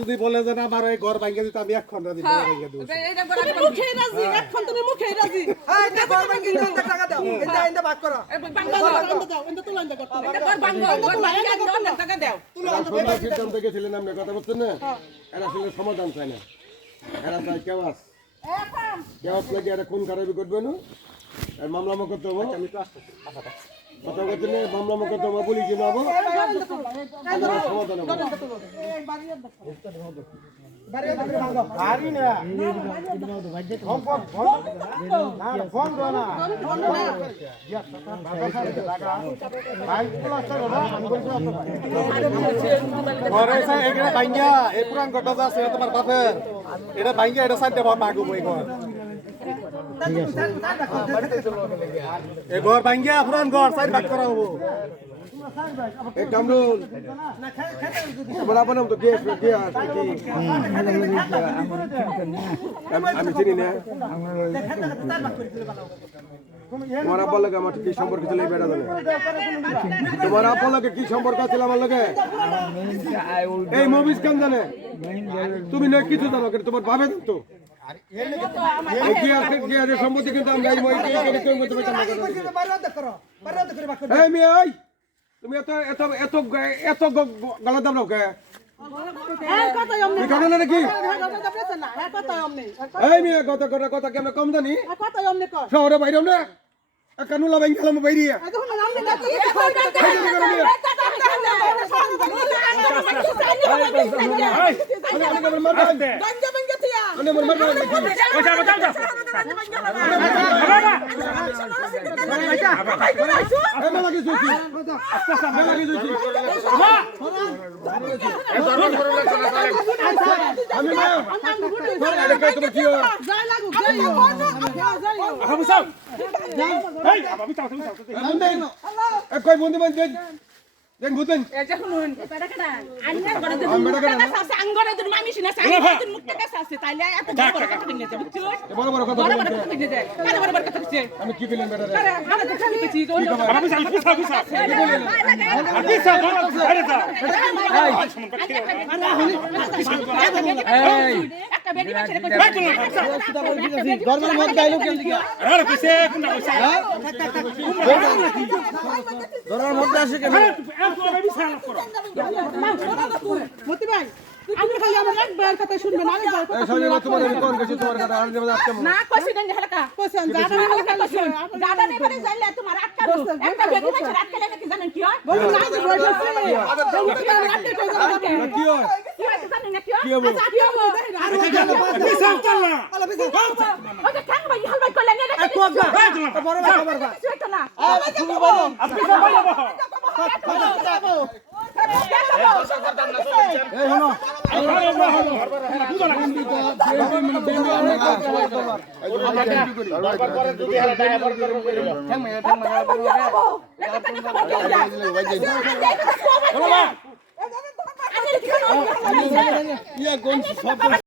যদি বলে যে না আমার এই ঘর ভাঙিয়ে দিতে আমি 1 ঘন্টা দিব ভাঙিয়ে দেব মুখে রাজি এখন তুমি মুখে রাজি এই ঘর ভাঙিয়ে দিতে টাকা দাও এটা ভাগ করো দাও এটা তুলে আনতে করতে ঘর ভাঙো ঘর ভাঙিয়ে দাও টাকা দাও তুলে আনতে সিদ্ধান্ত গেছিলেন আপনি কথা বলছেন না এরা আসলে সমাধান চায় না এরা চায় কেওয়াস কেওয়াস লাগে এরা খুন খারাপি করবে না আর মামলা মোকদ্দমা আমি তো আসতেছি কথা বলতে নেই মামলা মোকদ্দমা বলি কি যাবো সমাধান হবে বাড়ি না ফোন দাও না এটা ভাঙ্গা এই পুরান ঘটনা আছে তোমার বাপের এটা ভাঙ্গা এটা সাইডে মাগো বই ঘর এই ঘর ভাঙ্গা পুরান ঘর সাইড ভাগ করা হবো এই কামরুল বরাবর নাম তো কে আছে কে আছে কি আমি চিনি না তোমার আব্বার লগে আমার কি সম্পর্ক ছিল এই বেটা জানে তোমার আব্বার লগে কি সম্পর্ক ছিল আমার লগে এই মবিস কেন জানে তুমি না কিছু জানো কিন্তু তোমার ভাবে জানতো সম্পত্তি কিন্তু আমরা তুমি এত এত এত এত গলা দাম কে ঘটনা নাকি এই মেয়ে কথা কথা কথা কেমন কম জানি শহরে বাইরে না কানুলা বাইন খেলাম বাইরিয়া কই বন্ধু বান্ধব দেন ভূতেন এটা শুনুন এটা কেডা আন্না করে দিন কাছে আঙ্গরে দিন মামি শুনে সাইন দিন মুক্ত কাছে আছে তাইলে এত বড় কথা কিনে যাবে বুঝছো বড় বড় কথা কিনে যায় কানে বড় বড় কথা কিনে আমি কি বলেন বেটা আরে আমরা দেখালি কিছু আমি সাইন পিছা পিছা পিছা আরে যা এই একটা বেডি মাছের কই গরমের মধ্যে ডাইলগ কেন দিকে আরে কইছে কোনটা কইছে গরমের মধ্যে আসে কেন মতি ভাই আপনি খালি আমার একবার কথা শুনবেন আরেকবার কথা শুনবেন তোমার আমি কোন কিছু তোমার কথা আর দেব আজকে না কইছি দেন হালকা কইছেন দাদা হালকা কইছেন দাদা নেই পারে যাইলে তোমার আটকা একটা বেটি মাছের আটকা লাগে কি জানেন কি হয় বলি না যে বলছে কি হয় কি হয় জানেন না কি হয় আচ্ছা কি হবে আর বিসাল চলনা আলা বিসাল ওটা কেন ভাই হাল ভাই কইলেন না এক কোগা বড় খবর বা সেটা না তুমি বলো আপনি বলো এই হনো